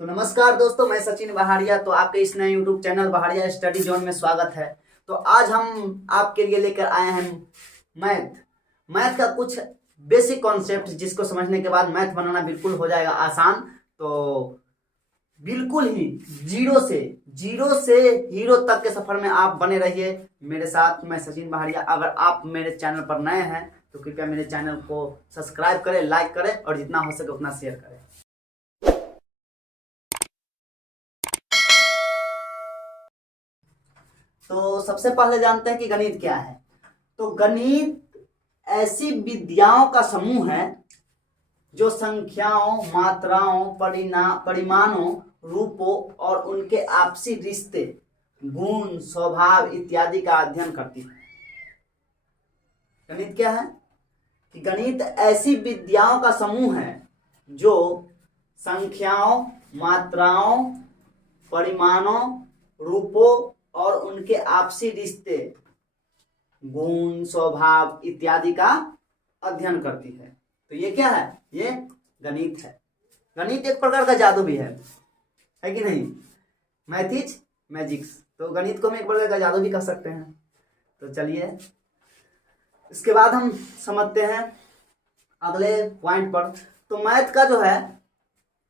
तो नमस्कार दोस्तों, मैं सचिन बहारिया। तो आपके इस नए YouTube channel Baharia study zone में स्वागत है। तो आज हम आपके लिए लेकर आए हैं मैथ का कुछ बेसिक कॉन्सेप्ट, जिसको समझने के बाद मैथ बनाना बिल्कुल हो जाएगा आसान। तो बिल्कुल ही जीरो से हीरो तक के सफर में आप बने रहिए मेरे साथ। मैं सचिन बहारिया। अगर आप मेरे चैनल पर नए हैं तो कृपया मेरे चैनल को सब्सक्राइब करें, लाइक करें और जितना हो सके उतना शेयर करें। तो सबसे पहले जानते हैं कि गणित क्या है। तो गणित ऐसी विद्याओं का समूह है जो संख्याओं, मात्राओं, परिमाणों, रूपों और उनके आपसी रिश्ते, गुण, स्वभाव इत्यादि का अध्ययन करती है। गणित क्या है कि गणित ऐसी विद्याओं का समूह है जो संख्याओं, मात्राओं, परिमाणों, रूपों और उनके आपसी रिश्ते, गुण, स्वभाव इत्यादि का अध्ययन करती है। तो ये क्या है? ये गणित है। गणित एक प्रकार का जादू भी है कि नहीं? Math is magics. तो गणित को हम एक प्रकार का जादू भी कह सकते हैं। तो चलिए इसके बाद हम समझते हैं अगले पॉइंट पर। तो मैथ का जो है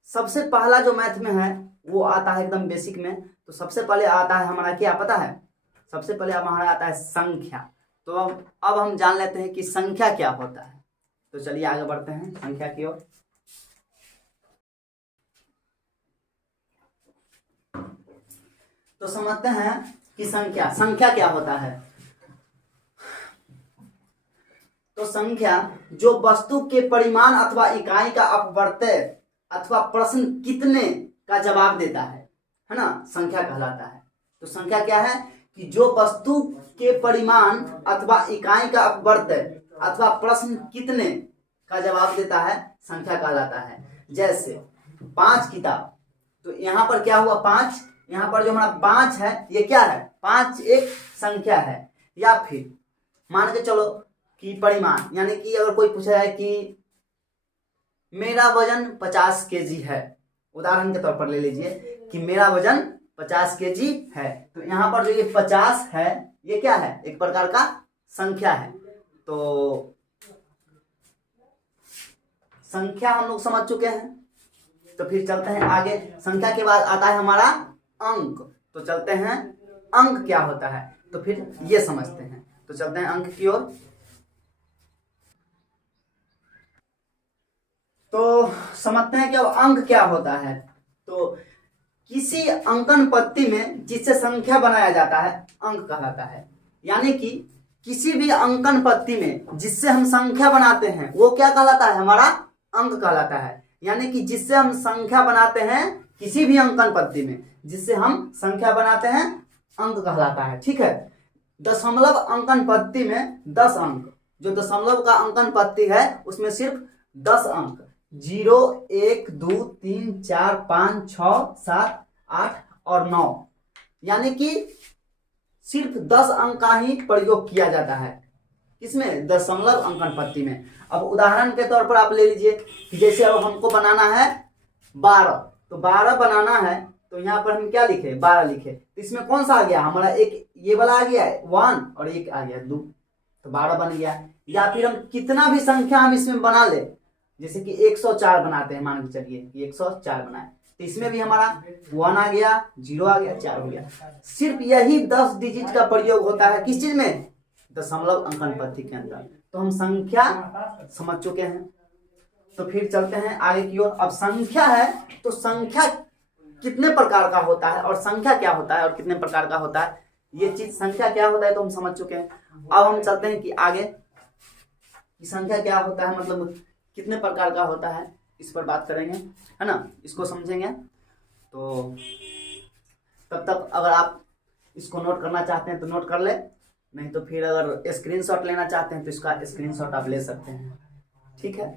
सबसे पहला जो मैथ में है वो आता है एकदम बेसिक में। तो सबसे पहले आता है हमारा क्या पता है? सबसे पहले हमारा आता है संख्या। तो अब हम जान लेते हैं कि संख्या क्या होता है। तो चलिए आगे बढ़ते हैं संख्या की ओर। तो समझते हैं कि संख्या क्या होता है। तो संख्या जो वस्तु के परिमाण अथवा इकाई का अपवर्त्य अथवा प्रश्न कितने का जवाब देता है ना, संख्या कहलाता है। तो संख्या क्या है कि जो वस्तु के परिमाण अथवा इकाई का अपवर्त्य अथवा प्रश्न कितने का जवाब देता है, संख्या कहलाता है। जैसे 5 किताब। तो यहाँ पर क्या हुआ? 5। यहाँ पर जो हमारा 5 है ये क्या है? 5 एक संख्या है। या फिर मान के चलो कि परिमाण, यानी कि अगर कोई पूछा जाए कि मेरा वजन 50 केजी है, उदाहरण के तौर पर ले लीजिए कि मेरा वजन 50 केजी है। तो यहाँ पर जो ये 50 है ये क्या है? एक प्रकार का संख्या है। तो संख्या हम लोग समझ चुके हैं। तो फिर चलते हैं आगे। संख्या के बाद आता है हमारा अंक। तो चलते हैं अंक क्या होता है, तो फिर ये समझते हैं। तो चलते हैं अंक की ओर। तो समझते हैं कि अब अंक क्या होता है। तो किसी अंकन पत्ती में जिससे संख्या बनाया जाता है अंक कहलाता है। यानी कि किसी भी अंकन पत्ती में जिससे हम संख्या बनाते हैं वो क्या कहलाता है? हमारा अंक कहलाता है। यानी कि जिससे हम संख्या बनाते हैं किसी भी अंकन पत्ती में जिससे हम संख्या बनाते हैं अंक कहलाता है। ठीक है। दशमलव अंकन पत्ती में 10 अंक, जो दशमलव का अंकन पत्ती है उसमें सिर्फ 10 अंक, 0, 1, 2, 3, 4, 5, 6, 7, 8 और 9, यानी कि सिर्फ 10 अंक का ही प्रयोग किया जाता है। इसमें दशमलव अंकन पत्ती में। अब उदाहरण के तौर पर आप ले लीजिए कि जैसे अब हमको बनाना है 12। तो 12 बनाना है तो यहाँ पर हम क्या लिखे? 12 लिखे। तो इसमें कौन सा आ गया? हमारा एक ये वाला आ गया है 1 और एक आ गया 2। तो 12 बन गया। या फिर हम कितना भी संख्या हम इसमें बना ले, जैसे कि 104 बनाते हैं, मान के चलिए 104 बनाए, तो इसमें भी हमारा 1 आ गया, 0 आ गया, 4 हो गया। सिर्फ यही 10 डिजिट का प्रयोग होता है किस चीज में? दशमलव अंकन पत्ती के अंदर। तो हम संख्या समझ चुके हैं। तो फिर चलते हैं आगे की ओर। अब संख्या है तो संख्या कितने प्रकार का होता है और संख्या क्या होता है और कितने प्रकार का होता है, ये चीज संख्या क्या होता है तो हम समझ चुके हैं। अब हम चलते हैं कि आगे कि संख्या क्या होता है, मतलब कितने प्रकार का होता है, इस पर बात करेंगे, है ना, इसको समझेंगे। तो तब तक अगर आप इसको नोट करना चाहते हैं तो नोट कर ले, नहीं तो फिर अगर स्क्रीनशॉट लेना चाहते हैं तो इसका स्क्रीनशॉट आप ले सकते हैं। ठीक है।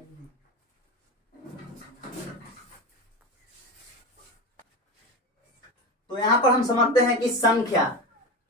तो यहाँ पर हम समझते हैं कि संख्या,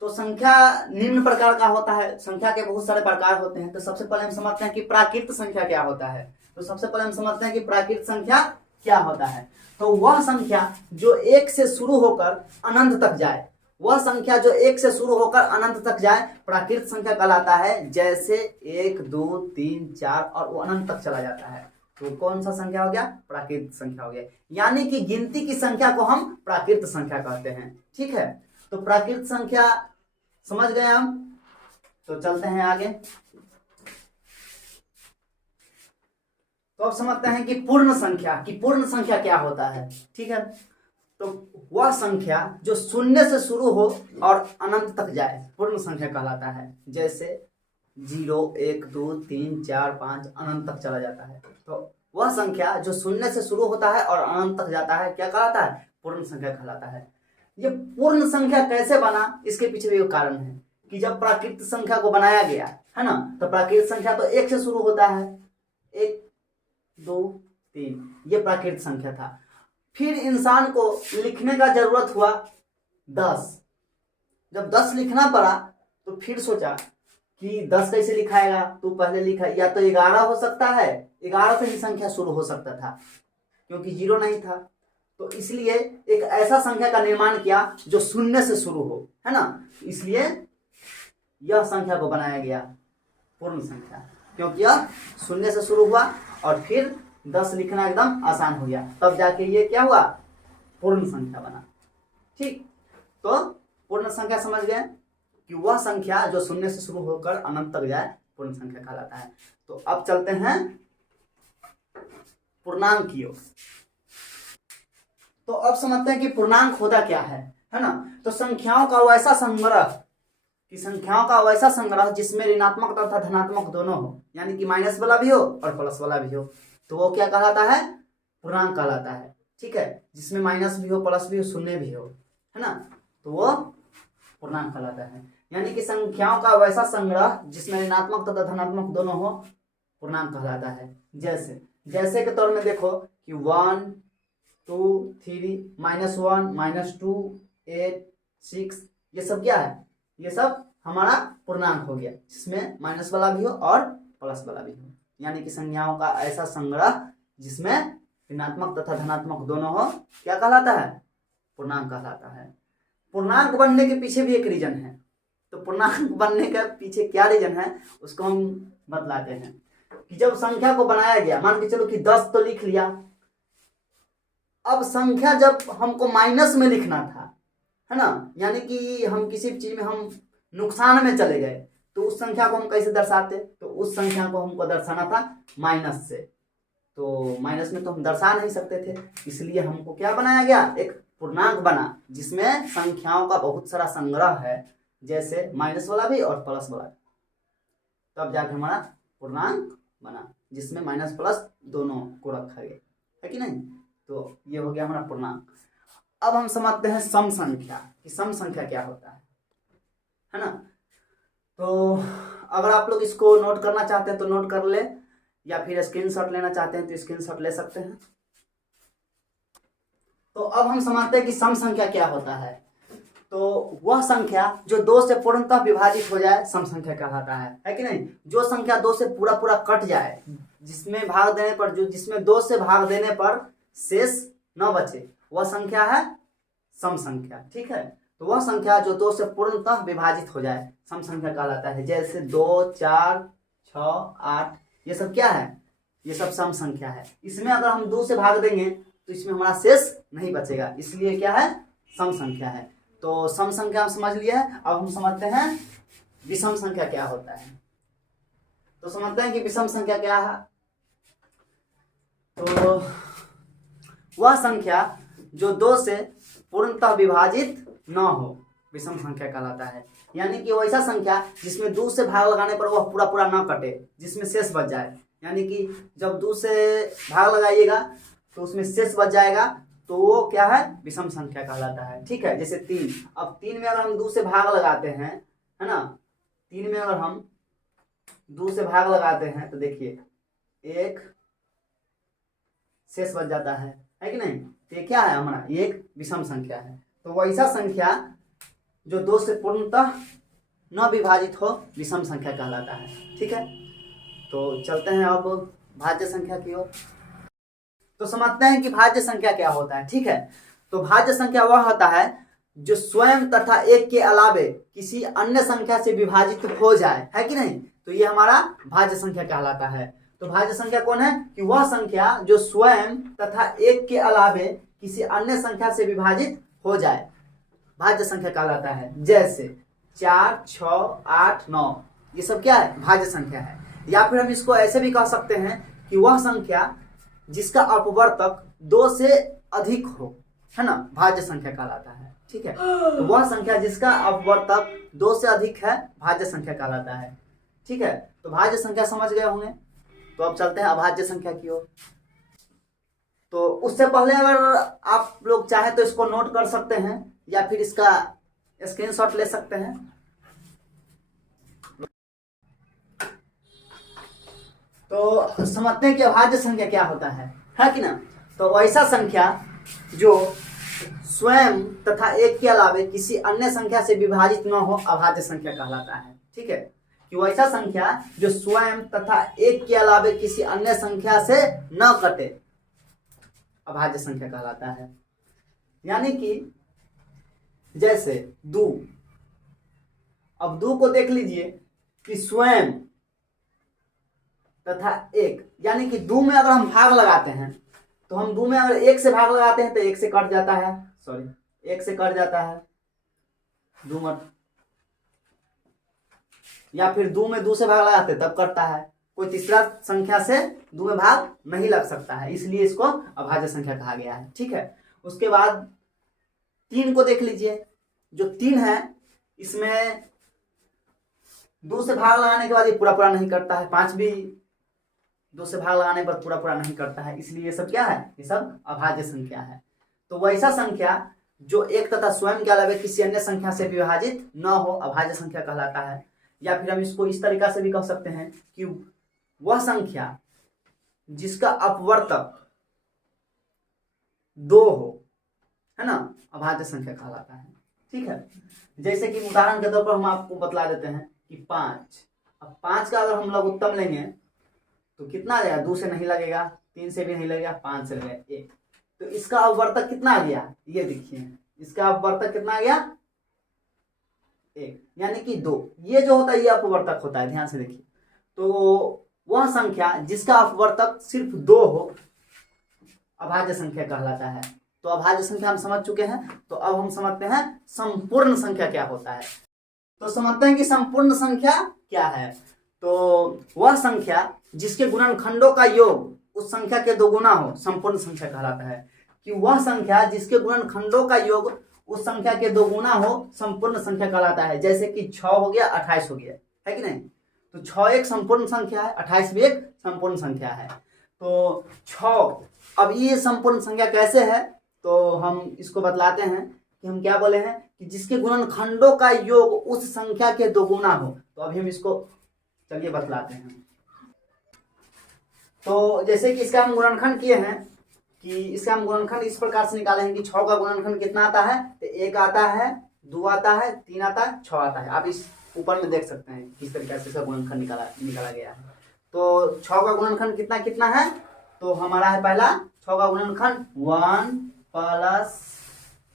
तो संख्या निम्न प्रकार का होता है। संख्या के बहुत सारे प्रकार होते हैं। तो सबसे पहले हम समझते हैं कि प्राकृत संख्या क्या होता है। तो सबसे पहले हम समझते हैं कि प्राकृत संख्या क्या होता है? तो वह संख्या जो एक से शुरू होकर अनंत तक जाए, वह संख्या जो एक से शुरू होकर अनंत तक जाए प्राकृत संख्या कहलाता है। जैसे 1 2 3 4 और वो अनंत तक चला जाता है, तो कौन सा संख्या हो गया? प्राकृत संख्या हो गया। यानी कि गिनती की संख्या को हम प्राकृत संख्या कहते हैं। ठीक है, तो प्राकृत संख्या समझ गए हम। तो चलते हैं आगे। तो अब समझते हैं कि पूर्ण संख्या क्या होता है। ठीक है, तो वह संख्या जो शून्य से शुरू हो और अनंत तक जाए पूर्ण संख्या कहलाता है। जैसे 0 1 2 3 4 5 अनंत तक चला जाता है, तो वह संख्या जो शून्य से शुरू होता है और अनंत तक जाता है क्या कहलाता है? पूर्ण संख्या कहलाता है। ये पूर्ण संख्या कैसे बना, इसके पीछे भी एक कारण है कि जब प्राकृत संख्या को बनाया गया है ना, तो प्राकृत संख्या तो 1 से शुरू होता है, 1 2 3, ये प्राकृत संख्या था। फिर इंसान को लिखने का जरूरत हुआ 10। जब 10 लिखना पड़ा तो फिर सोचा कि 10 कैसे लिखाएगा, तो पहले लिखा या तो 11 हो सकता है, 11 से ही संख्या शुरू हो सकता था क्योंकि 0 नहीं था। तो इसलिए एक ऐसा संख्या का निर्माण किया जो शून्य से शुरू हो, है ना, इसलिए यह संख्या को बनाया गया पूर्ण संख्या, क्योंकि यह शून्य से शुरू हुआ और फिर 10 लिखना एकदम आसान हो गया, तब जाके ये क्या हुआ? पूर्ण संख्या बना। ठीक, तो पूर्ण संख्या समझ गए कि वह संख्या जो शून्य से शुरू होकर अनंत तक जाए पूर्ण संख्या कहलाता है। तो अब चलते हैं पूर्णांक की ओर। तो अब समझते हैं कि पूर्णांक होता क्या है ना। तो संख्याओं का वैसा संग्रह जिसमें ऋणात्मक तथा धनात्मक दोनों हो, यानी कि माइनस वाला भी हो और प्लस वाला भी हो, तो वो क्या कहलाता है? पूर्णांक कहलाता है। ठीक है, जिसमें माइनस भी हो, प्लस भी हो, शून्य भी हो, है ना, तो वो पूर्णांक कहलाता है। यानी कि संख्याओं का वैसा संग्रह जिसमें ऋणात्मक तथा धनात्मक दोनों हो, पूर्णांक कहलाता है। जैसे के तौर में देखो कि 1 2 3 -1 -2 8 6, ये सब क्या है? ये सब हमारा पूर्णांक हो गया, जिसमें माइनस वाला भी हो और प्लस वाला भी हो। यानी कि संख्याओं का ऐसा संग्रह जिसमें ऋणात्मक तथा धनात्मक दोनों हो, क्या कहलाता है? पूर्णांक कहलाता है। पूर्णांक बनने के पीछे भी एक रीजन है। तो पूर्णांक बनने के पीछे क्या रीजन है उसको हम बतलाते हैं कि जब संख्या को बनाया गया, मान के चलो कि 10 तो लिख लिया, अब संख्या जब हमको माइनस में लिखना था, है ना, यानी कि हम किसी चीज में हम नुकसान में चले गए, तो उस संख्या को हम कैसे दर्शाते? तो उस संख्या को हमको दर्शाना था माइनस से, तो माइनस में तो हम दर्शा नहीं सकते थे, इसलिए हमको क्या बनाया गया? एक पूर्णांक बना जिसमें संख्याओं का बहुत सारा संग्रह है, जैसे माइनस वाला भी और प्लस वाला, तब जाके हमारा पूर्णांक बना जिसमें माइनस प्लस दोनों को रखा गया, है कि नहीं। तो ये हो गया हमारा पूर्णांक। अब हम समझते हैं सम संख्या कि सम संख्या क्या होता है ना। तो अगर आप लोग इसको नोट करना चाहते हैं तो नोट कर ले, या फिर स्क्रीनशॉट लेना चाहते हैं तो स्क्रीनशॉट ले सकते हैं। तो अब हम समझते हैं कि सम संख्या क्या होता है। तो वह संख्या जो 2 से पूर्णतः विभाजित हो जाए सम संख्या कहलाता है कि नहीं। जो संख्या 2 से पूरा पूरा कट जाए, जिसमें भाग देने पर जिसमें 2 से भाग देने पर शेष न बचे, वह संख्या है सम संख्या। ठीक है, तो वह संख्या जो 2 से पूर्णतः विभाजित हो जाए सम संख्या कहलाता है। जैसे 2 4 6 8, ये सब क्या है? ये सब सम संख्या है। इसमें अगर हम 2 से भाग देंगे तो इसमें हमारा शेष नहीं बचेगा, इसलिए क्या है? सम संख्या है। तो सम संख्या हम समझ लिया है। अब हम समझते हैं विषम संख्या क्या होता है। तो समझते हैं कि विषम संख्या क्या है। तो वह संख्या जो 2 से पूर्णतः विभाजित न हो विषम संख्या कहलाता है। यानी कि वैसा संख्या जिसमें 2 से भाग लगाने पर वह पूरा पूरा न कटे, जिसमें शेष बच जाए। यानी कि जब 2 से भाग लगाइएगा तो उसमें शेष बच जाएगा, तो वो क्या है? विषम संख्या कहलाता है। ठीक है, जैसे 3। अब 3 में अगर हम 2 से भाग लगाते हैं, है ना, 3 में अगर हम 2 से भाग लगाते हैं तो देखिए 1 शेष बच जाता है कि नहीं। तो ये क्या है? हमारा एक विषम संख्या है। तो वैसा संख्या जो 2 से पूर्णतः न विभाजित हो विषम संख्या कहलाता है। ठीक है, तो चलते हैं अब भाज्य संख्या की ओर। तो समझते हैं कि भाज्य संख्या क्या होता है। ठीक है, तो भाज्य संख्या वह होता है जो स्वयं तथा एक के अलावे किसी अन्य संख्या से विभाजित हो जाए, है कि नहीं। तो ये हमारा भाज्य संख्या कहलाता है। तो भाज्य संख्या कौन है कि वह संख्या जो स्वयं तथा एक के अलावे किसी अन्य संख्या से विभाजित हो जाए, भाज्य संख्या कहलाता है। जैसे 4, 6, 8, 9 ये सब क्या है, भाज्य संख्या है। या फिर हम इसको ऐसे भी कह सकते हैं कि वह संख्या जिसका अपवर्तक 2 से अधिक हो, है ना, भाज्य संख्या कहलाता है। ठीक है, तो वह संख्या जिसका अपवर्तक 2 से अधिक है भाज्य संख्या कहलाता है। ठीक है, तो भाज्य संख्या समझ गए होंगे। तो अब चलते हैं अभाज्य संख्या की ओर। तो उससे पहले अगर आप लोग चाहे तो इसको नोट कर सकते हैं या फिर इसका स्क्रीनशॉट ले सकते हैं। तो समझते हैं कि अभाज्य संख्या क्या होता है कि ना। तो वैसा संख्या जो स्वयं तथा एक के अलावे किसी अन्य संख्या से विभाजित न हो अभाज्य संख्या कहलाता है। ठीक है, कि वैसा संख्या जो स्वयं तथा एक के अलावे किसी अन्य संख्या से न कटे अभाज्य संख्या कहलाता है। यानी कि जैसे 2, अब 2 को देख लीजिए कि स्वयं तथा 1, यानी कि 2 में अगर हम भाग लगाते हैं तो हम 2 में अगर 1 से भाग लगाते हैं तो 1 से कट जाता है, 1 से कट जाता है 2 मत, या फिर 2 में 2 से भाग लगाते तब कटता है। कोई तीसरा संख्या से 2 में भाग नहीं लग सकता है, इसलिए इसको अभाज्य संख्या कहा गया है। ठीक है, उसके बाद 3 को देख लीजिए। जो 3 है इसमें 2 से भाग लगाने के बाद ये पूरा नहीं करता है, 5 भी 2 से भाग लगाने पर पूरा नहीं करता है, इसलिए ये सब क्या है, ये सब अभाज्य संख्या है। तो वैसा संख्या जो एक तथा स्वयं के अलावा किसी अन्य संख्या से विभाजित न हो अभाज्य संख्या कहलाता है। या फिर हम इसको इस तरीका से भी कह सकते हैं कि वह संख्या जिसका अपवर्तक 2 हो, है ना, अभाज्य संख्या कहलाता है। ठीक है, जैसे कि उदाहरण के तौर पर हम आपको बतला देते हैं कि 5, अब 5 का अगर हम लोग उत्तम लेंगे तो कितना आ जाएगा, 2 से नहीं लगेगा, 3 से भी नहीं लगेगा, 5 से लगेगा 1। तो इसका अपवर्तक कितना आ गया, ये देखिए, इसका अपवर्तक कितना आ गया 1, यानी कि 2। ये जो होता है ये अपवर्तक होता है, ध्यान से देखिए। तो वह संख्या जिसका अपवर्तक सिर्फ 2 हो अभाज्य संख्या कहलाता है। तो अभाज्य संख्या हम समझ चुके हैं। तो अब हम समझते हैं संपूर्ण संख्या क्या होता है। तो समझते हैं कि संपूर्ण संख्या क्या है। तो वह संख्या जिसके गुणनखंडों का योग उस संख्या के 2 गुना हो संपूर्ण संख्या कहलाता है। कि वह संख्या जिसके गुणनखंडों का योग उस संख्या के 2 गुना हो संपूर्ण संख्या कहलाता है। जैसे कि 6 हो गया, 28 हो गया, है कि नहीं। तो 6 एक संपूर्ण संख्या है, 28 भी एक संपूर्ण संख्या है। तो 6, अब ये संपूर्ण संख्या कैसे है, तो हम इसको बतलाते हैं कि हम क्या बोले हैं कि जिसके गुणनखंडों का योग उस संख्या के 2 गुना हो। तो अभी हम इसको चलिए बतलाते हैं। तो जैसे कि इसका हम गुणनखंड किए हैं कि इसका हम गुणनखंड इस प्रकार से निकाले हैं कि 6 का गुणनखंड कितना आता है, तो 1 आता है, 2 आता है, 3 आता है, 6 आता है। आप इस ऊपर में देख सकते हैं किस तरीके से इसका गुणनखंड निकाला गया है। तो 6 का गुणनखंड कितना कितना है, तो हमारा है पहला 6 का गुणनखंड 1 +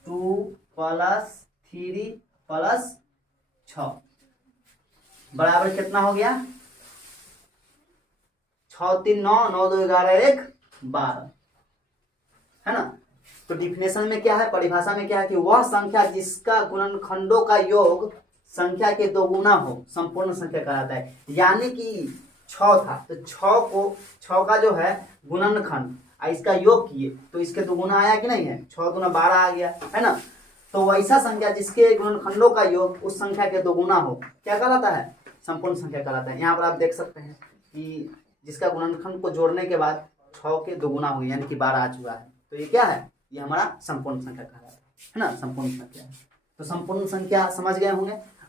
2 + 3 + 6 बराबर कितना हो गया, 6 3 9 9 2 11 1 12, है ना। तो डिफिनेशन में क्या है, परिभाषा में क्या है कि वह संख्या जिसका गुणनखंडों का योग संख्या के 2 गुना हो संपूर्ण संख्या कहलाता है। यानी कि 6 था तो 6 का जो है गुणनखंड इसका योग किए तो इसके 2 गुना आया कि नहीं है, 6 दूना 12 आ गया, है ना। तो वैसा संख्या जिसके गुणनखंडों का योग उस संख्या के 2 गुना हो क्या कहलाता है, संपूर्ण संख्या कहलाता है। यहाँ पर आप देख सकते हैं कि जिसका गुणनखंड को जोड़ने के बाद 6 के 2 गुना हो गया, यानी कि 12 आ चुका है। तो ये क्या है, ये हमारा संपूर्ण संख्या कहलाता है ना, संपूर्ण संख्या। तो संपूर्ण संख्या समझ गए होंगे।